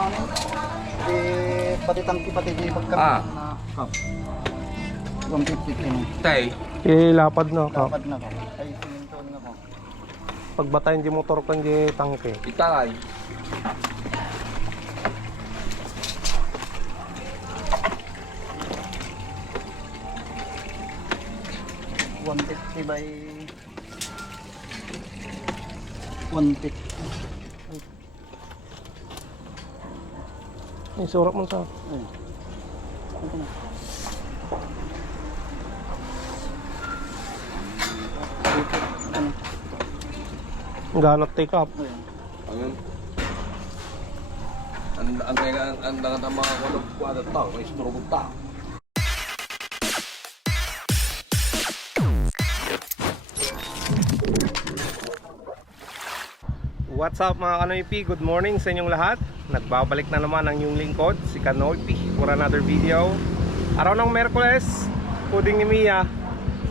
mamin. Eh, pati tangki, pati di pagkami Ah. na cup. 150 kino. Tay. Ilapad na ka. Dapat na ko. Ay, siminto na ko. Pagbatayin di motor kan di tangke. Itay. One fifty by... One fifty. Ay, surak mo sa. Ayun. Ito na. Ganat take up. Ayun. Ang ang ang ang ang mga kuno kuwada tao, may istorbo tao. What's up mga Kanoypi? Good morning sa inyong lahat. Nagbabalik na naman ang inyong lingkod, si Kanoypi, for another video. Araw ng Merkules, puding ni Mia.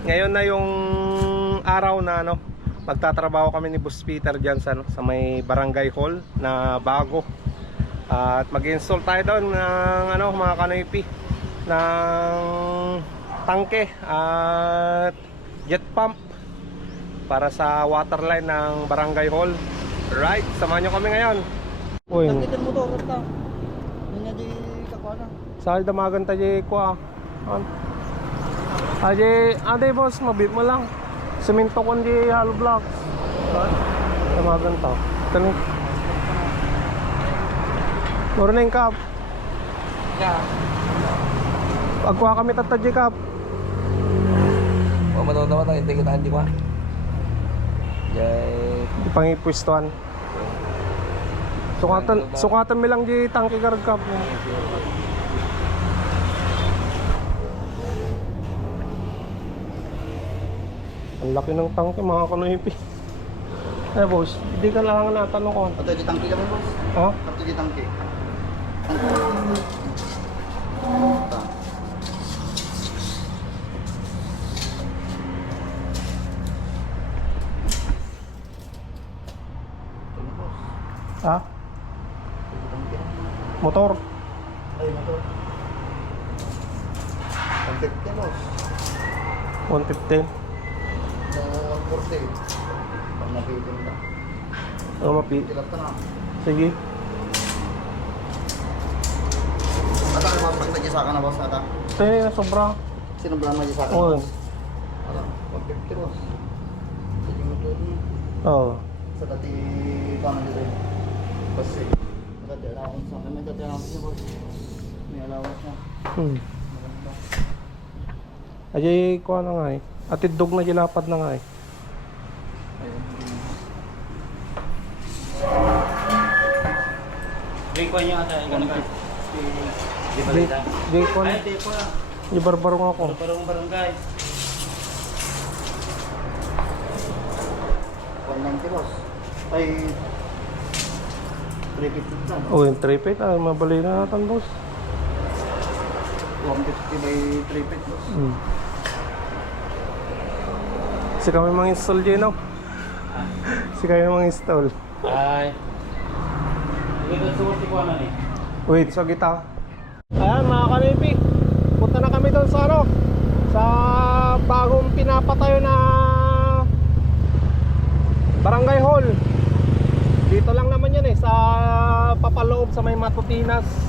Ngayon na yung araw na ano, magtatrabaho kami ni Boss Peter dyan sa, ano, sa may barangay hall na bago. at mag-install tayo doon ng ano, mga Kanoypi, ng tangke at jet pump para sa waterline ng barangay hall. Right, samahan nyo kami ngayon. Uy, Tangkitan mo to, Rasta. Yun na di kakuha na. saan damagan tayo ko ah. An? Aje, ade boss, mabit mo lang. Semento kon di hollow blocks. Damagan to. Kani. Morning kap. Ya. Agkuha kami tatadji kap. O mataw naman tayo, hindi kita hindi ko. Jay. Di pangipwistuhan. Sukatan, sukatan mi lang di tangke garag kap. Ang laki ng tangke mga kanoypi. Eh boss, hindi ka lang natanong ko. Ato di tangki kami, boss. Ha? Ato di tangki. Ta. Ito na, boss. Ha? Ito di tangki. Motor. Ay, motor. 150, boss. 115. Sa 140. Pag napitin ka. Ano mapi? Sige. Ata, ano ba? Pagtagya sa akin na, boss. Ata. Yun na sobra. Sinubran mo sa akin. Oo. Ata, 150, boss. Sige mo to. Oo. Sa dati paano dito. Kasi dati allowance sa akin. May dati allowance niya boss. May allowance na. Hmm. Maganda. Ajay, kuha na nga eh. Atid dog na gilapad na nga eh. Ko niya ata, na Di ba? Jay, kuha Ay, na. di ko lang. Di barbaro nga ako. Parang barangay. 190 boss. Ay 350 lang. Oh, yung 3 feet. Ah, mabali na natin, boss. 150 by 3 feet boss. Hmm. Si kami mga install dyan, no? Si kami mga install. Ay. Ito suwati ko ano ni. Wait, so kita. Ayan mga kanipi, punta na kami doon sa ano, sa bagong pinapatayo na barangay hall. Dito lang naman yan eh, sa papaloob sa may Matutinas.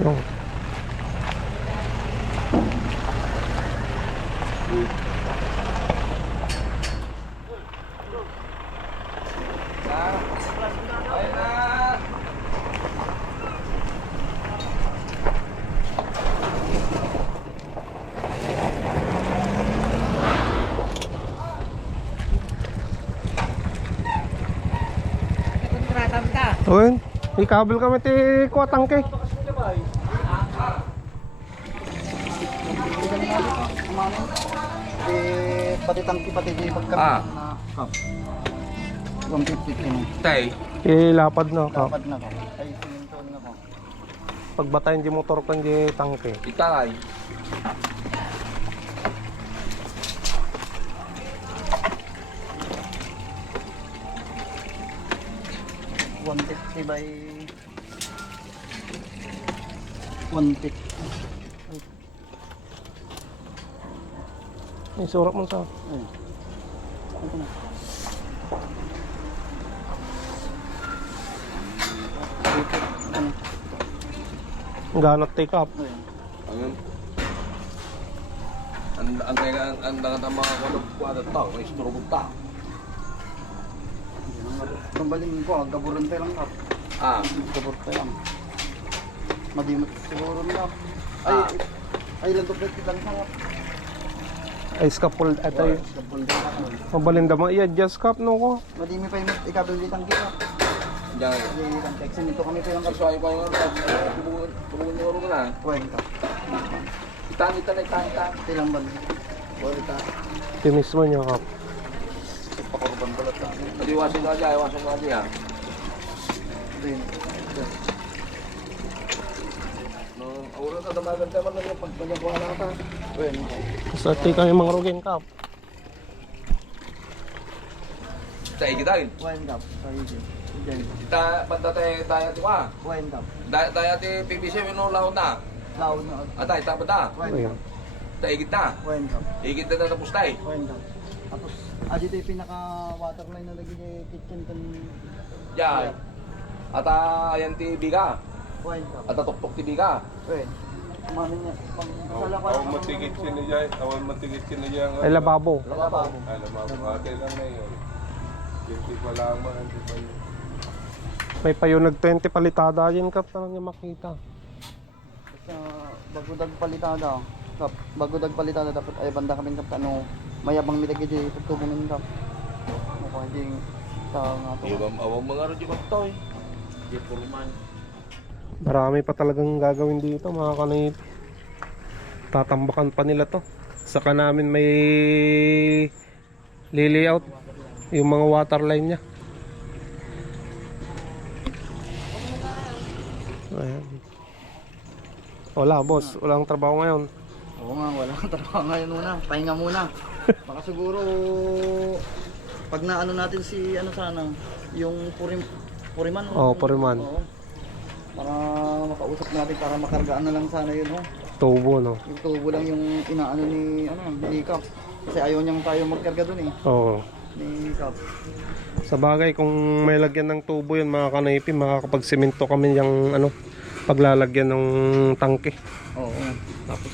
Yung. Ayun. Ikabel kami ti kuha tangke. di pati tangki pati di pagka Ah. na cup. 150 kini. Tay. Ilapad na ka. Dapat na ko. Ay sininto na ko. Pagbatayin di motor kan di tangke. Itay. by 150 May surat mo sa. Ayun. Ito na. Ganat take up. Ayun. Ang ang ang ang ang mga kulog ko at tao, may istorbo ta. Kambaling ko, gaburon tayo lang kap. Ah, gabur tayo lang. Madimot siguro lang. Ay, ay lang to break lang kap. Ay, scaffold. At ay, Gabul din ako. mabalinda mo. I-adjust cap no ko. Madimi pa yung ikabil ditang kita. diyan. Lang teksin nito kami pa yung kap. Kasuay pa yung niyo ro na. Kwenta. Itang ita na itang ita. Tilang bal. Kwenta. Tinis mo niya kap. Pakorban balat sa akin. Pati wasin ka diyan, wasin ka diyan. Din. No, awra ta damagan ta man na pag pagkuha na ta. Kwenta. Sa tika yung mga rugin kap. Tay kita. Sabi ko. Diyan. Kita banda tay tay ati wa. Kwenta. Daya daya ti PBC no laon na. Laon na. Atay ta banda. Kwenta. Ayun. Tay kita. Kwenta. Igit na tapos tay. Kwenta. Tapos, ah, dito yung pinaka waterline na lagi ni kitchen kan Diyan. Ata ayan ti biga. Kwenta. Ata tuktok ti biga. Kwenta. Pa. Awan matigit dyan. Awan matigit dyan. Ay, lababo. Lababo. Alam mo, ate lang na yun. Hindi pa lamang. Hindi pa yun. May payo nag 20 palitada yan kap. Parang niya makita. Sa bago dag palitada. Kap, bago dag palitada dapat ay banda kaming kap ano mayabang mitagi di pagtubungin kap. Mukha hindi sa nga to. Ibang awang mga ro di toy. Di purman. Marami pa talagang gagawin dito mga kanayip. Tatambakan pa nila to. Saka namin may liliaut yung mga water line niya. Ayan. Wala boss, walang trabaho ngayon. Oo nga, wala kang trabaho ngayon muna. Pahinga muna. Baka siguro pag naano natin si ano sana, yung purim puriman. Oo, puriman. Oo. Para makausap natin para makargaan na lang sana yun, oh. Tubo no. Yung tubo lang yung inaano ni ano, ni Cap. Kasi ayaw niyang tayo magkarga dun eh. Oo. Ni Cap. Sa bagay, kung may lagyan ng tubo yan mga kanaypi, makakapagsemento kami yung ano, paglalagyan ng tangke. Oo. Tapos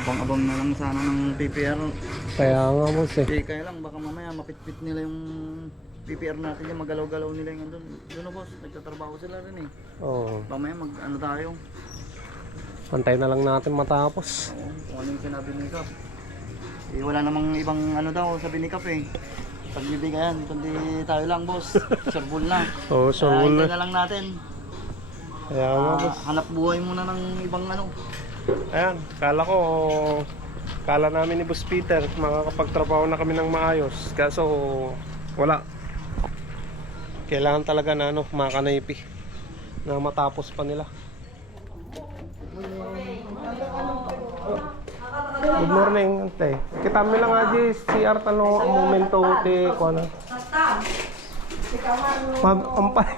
abang-abang na lang sana ng PPR. Kaya nga boss eh. Eh, kaya lang baka mamaya mapitpit nila yung PPR natin yung magalaw-galaw nila yung doon. Doon na boss, nagtatrabaho sila rin eh. Oo. Mamaya mag ano tayo. Antay na lang natin matapos. Oo, kung ano yung sinabi ni Cap. Eh, wala namang ibang ano daw sabi ni Cap eh. Pagbibigayan, kundi tayo lang boss. Serbol na. Oo, wala. hintay na lang natin. Kaya nga Ah, boss. hanap buhay muna ng ibang ano. Ayan, kala ko, kala namin ni Boss Peter, makakapagtrabaho na kami ng maayos. Kaso, wala. Kailangan talaga na ano, makanaypi. Na matapos pa nila. Good morning, ante. Kita mo lang di CR tanong ang momento ti ko ano. Mag ampay.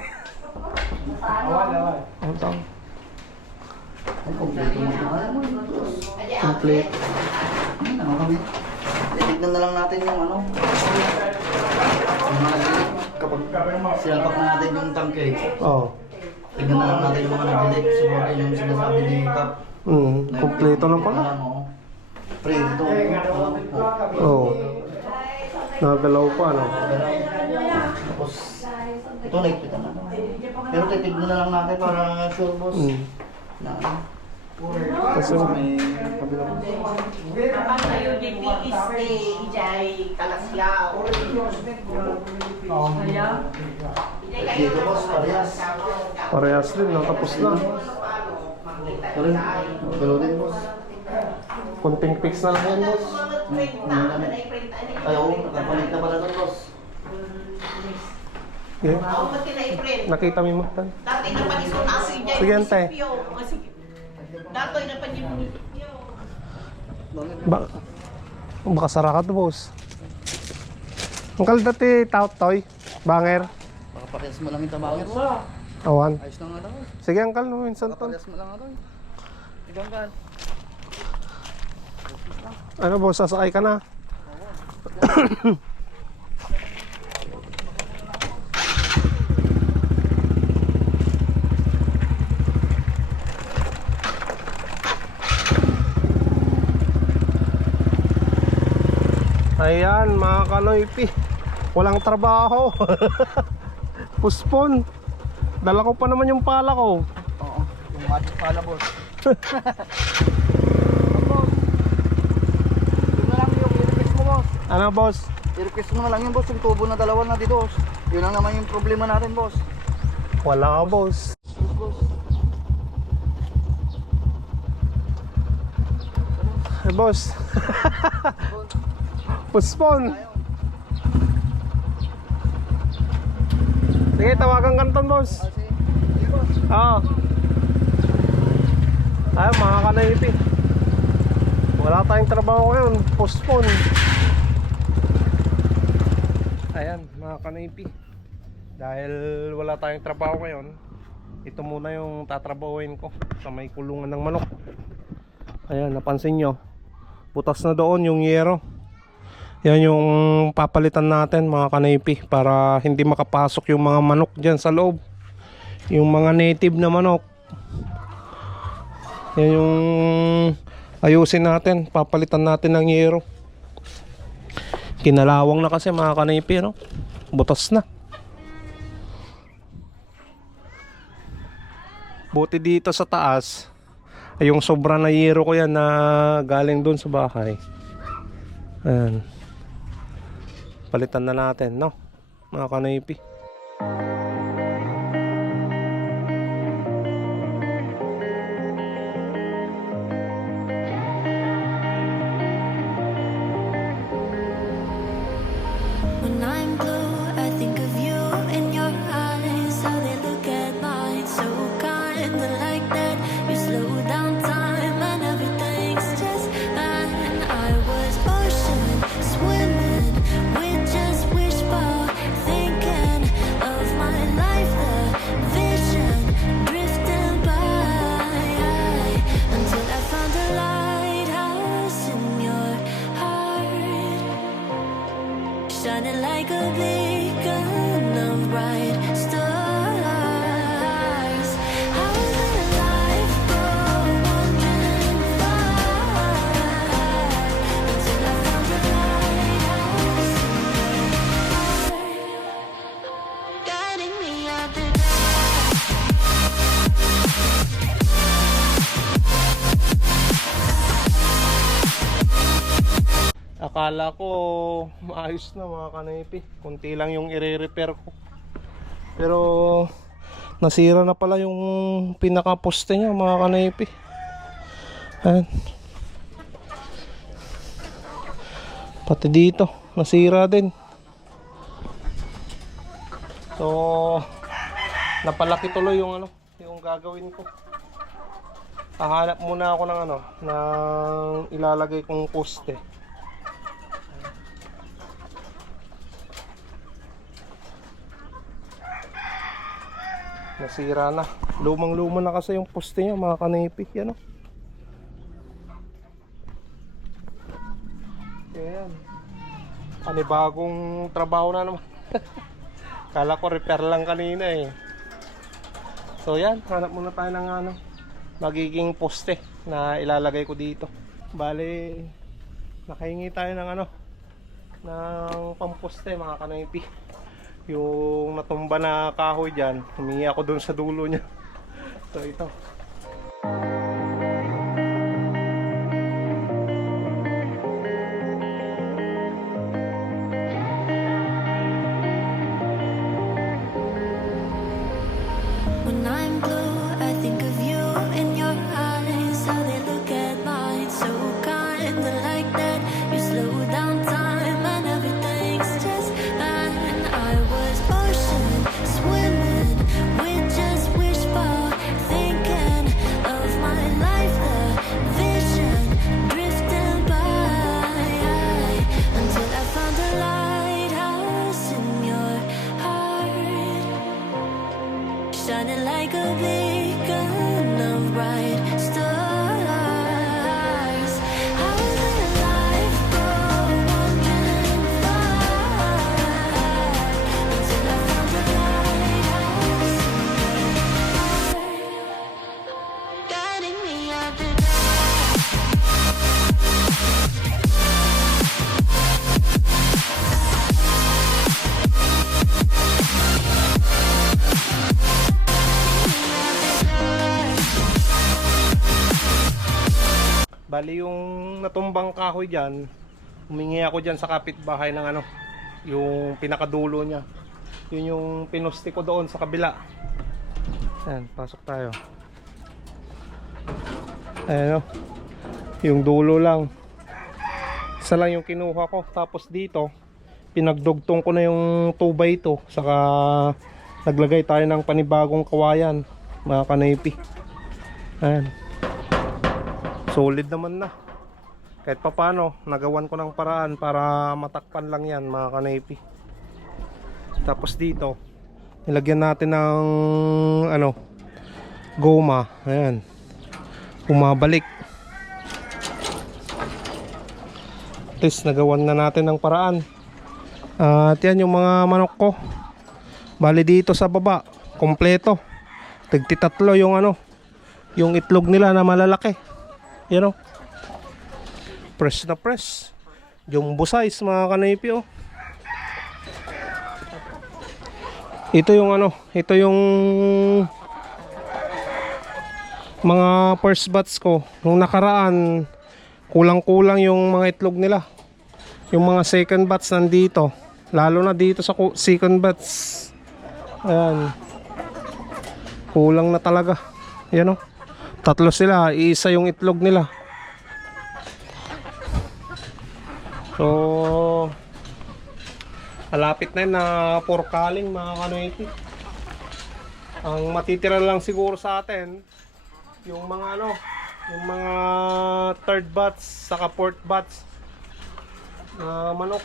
Awal awal. Ang tawag. Complete. Ano kami? Titignan na lang natin yung ano. Yung mga- Kapag sinalpak na natin yung tangke. Oh. Tignan na lang natin yung mga nag-delete. Siguro yung sinasabi ni Kap. Hmm, kompleto na pala. Mo. Pre, ito. Oo. Oh. Nagalaw pa, no? Tapos, ito nakikita na. Pero titignan na lang natin para sure boss. Hmm. Na ano. Kasi May kabila boss. Kapag kayo din stay, ijay kalaslaw. Dito boss, parehas. parehas din, no? Tapos na. Pero, pero din boss. Kunting fix na lang yan, boss. Ay, oo, nakapalit na pala doon boss. Yeah. Nakita mo yung matan. Dati na pa niso na si Jay Sige, ante. munisipyo. O, sige. Dati na pa niyo munisipyo. Ba baka sarakat, boss. Ang kaldati, taot toy. Banger. Baka parehas mo lang yung tabangin boss. Awan. Ayos na nga daw. Sige, angkal no, minsan Baka to. parehas mo lang nga daw. Ikaw kan. Ano, boss, sasakay ka na. Ayan, mga kanoypi. Walang trabaho. Puspon. Dala ko pa naman yung pala ko. Oo, yung magic pala boss. Boss. Ano, boss? I-request mo na lang yun boss, yung tubo na dalawa na dito boss. Yun lang naman yung problema natin boss. Wala ka, boss. Boss. Eh, boss. Puspon. Sige, tawagan ka ton, boss. Oo. Ay, mga kanaypi. Wala tayong trabaho ngayon. Postpone. Ayan, mga kanaypi. Dahil wala tayong trabaho ngayon, ito muna yung tatrabahuin ko sa may kulungan ng manok. Ayan, napansin nyo. Butas na doon yung yero. Yan yung papalitan natin mga kanaypi para hindi makapasok yung mga manok dyan sa loob. Yung mga native na manok. Yan yung ayusin natin papalitan natin ng yero. Kinalawang na kasi mga kanipi no? butas na. Buti dito sa taas ay yung sobra na yero ko yan na galing dun sa bahay. Ayan palitan na natin no? Mga kanipi Akala ko maayos na mga kanipi. Kunti lang yung i-repair ko. Pero nasira na pala yung pinaka-poste niya mga kanipi. Ayan. Pati dito, nasira din. So, napalaki tuloy yung ano, yung gagawin ko. Hahanap muna ako ng ano, ng ilalagay kong poste. Nasira na. Lumang-luma na kasi yung poste niya, mga kanipi. Yan o. Yan. Panibagong trabaho na naman. Kala ko repair lang kanina eh. So yan, hanap muna tayo ng ano, magiging poste na ilalagay ko dito. Bale, nakahingi tayo ng ano, ng pamposte mga kanoypi. Yung natumba na kahoy dyan, humingi ako dun sa dulo niya. So ito. Like a Bali yung natumbang kahoy dyan, humingi ako dyan sa kapitbahay ng ano, yung pinakadulo niya. Yun yung pinusti ko doon sa kabila. Ayan, pasok tayo. Ayan o. Yung dulo lang. Isa lang yung kinuha ko. Tapos dito, pinagdugtong ko na yung 2x2. Saka naglagay tayo ng panibagong kawayan. Mga kanaypi. Ayan solid naman na. Kahit papano nagawan ko ng paraan para matakpan lang yan mga kanaypi tapos dito nilagyan natin ng ano goma. Ayan. Umabalik at nagawan na natin ng paraan. At yan yung mga manok ko. Bali dito sa baba kompleto tigtitatlo yung ano yung itlog nila na malalaki you know. Press na press. Jumbo size mga kanaypi oh. Ito yung ano ito yung mga first batch ko. Nung nakaraan kulang kulang yung mga itlog nila. Yung mga second batch nandito lalo na dito sa second batch. Ayan. Kulang na talaga yan oh Tatlo sila, isa yung itlog nila. So, malapit na yun na porkaling mga kanoyti. Ang matitira lang siguro sa atin, yung mga ano, yung mga third batch, saka fourth batch na manok.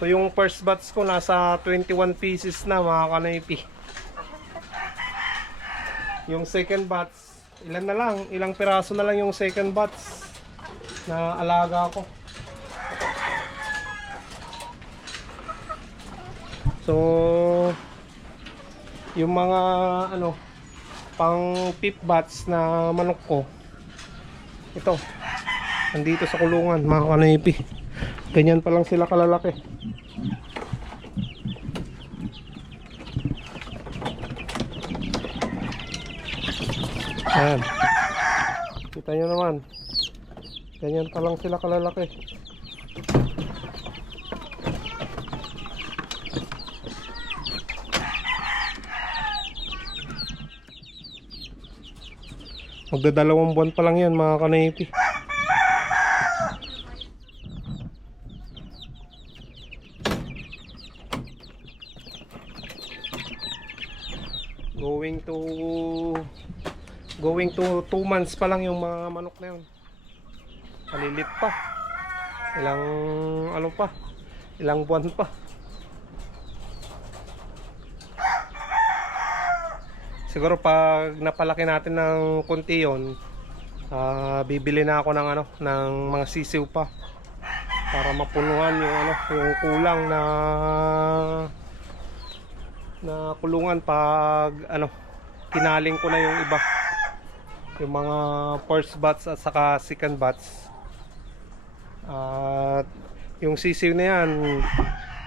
So yung first batch ko nasa 21 pieces na mga kanoyti. Yung second batch, ilan na lang, ilang piraso na lang yung second batch na alaga ko. So, yung mga ano, pang pip batch na manok ko, ito, nandito sa kulungan, mga kanipi. Ganyan pa lang sila kalalaki. Ayan. Kita nyo naman. Ganyan pa lang sila kalalaki. Magdadalawang buwan pa lang yan mga kanaypi. Going to going to 2 months pa lang yung mga manok na yun. Kalilit pa. Ilang ano pa? Ilang buwan pa. Siguro pag napalaki natin ng konti yon, ah, bibili na ako ng ano, ng mga sisiw pa para mapunuhan yung ano, yung kulang na na kulungan pag ano kinaling ko na yung iba yung mga first batch at saka second batch at yung sisiw na yan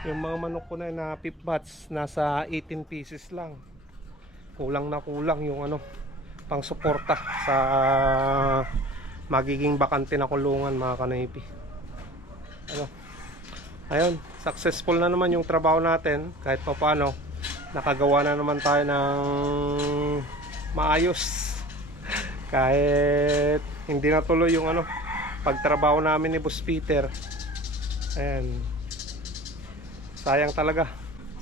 yung mga manok ko na na fifth batch nasa 18 pieces lang. Kulang na kulang yung ano pang suporta sa magiging bakante na kulungan mga kanaypi. Ano? Ayun successful na naman yung trabaho natin. Kahit pa paano nakagawa na naman tayo ng maayos kahit hindi natuloy yung ano pagtrabaho namin ni Boss Peter. Ayan. Sayang talaga.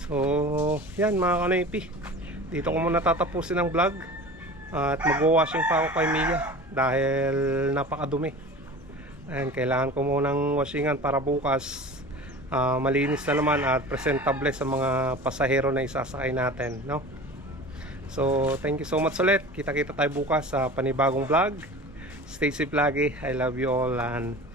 So yan mga kanaypi dito ko muna tatapusin ang vlog at magwa-washing pa ako kay Mia dahil napakadumi. Ayan kailangan ko munang washingan para bukas ah, malinis na naman at presentable sa mga pasahero na isasakay natin no so thank you so much ulit. Kita kita tayo bukas sa panibagong vlog. Stay safe lagi. I love you all and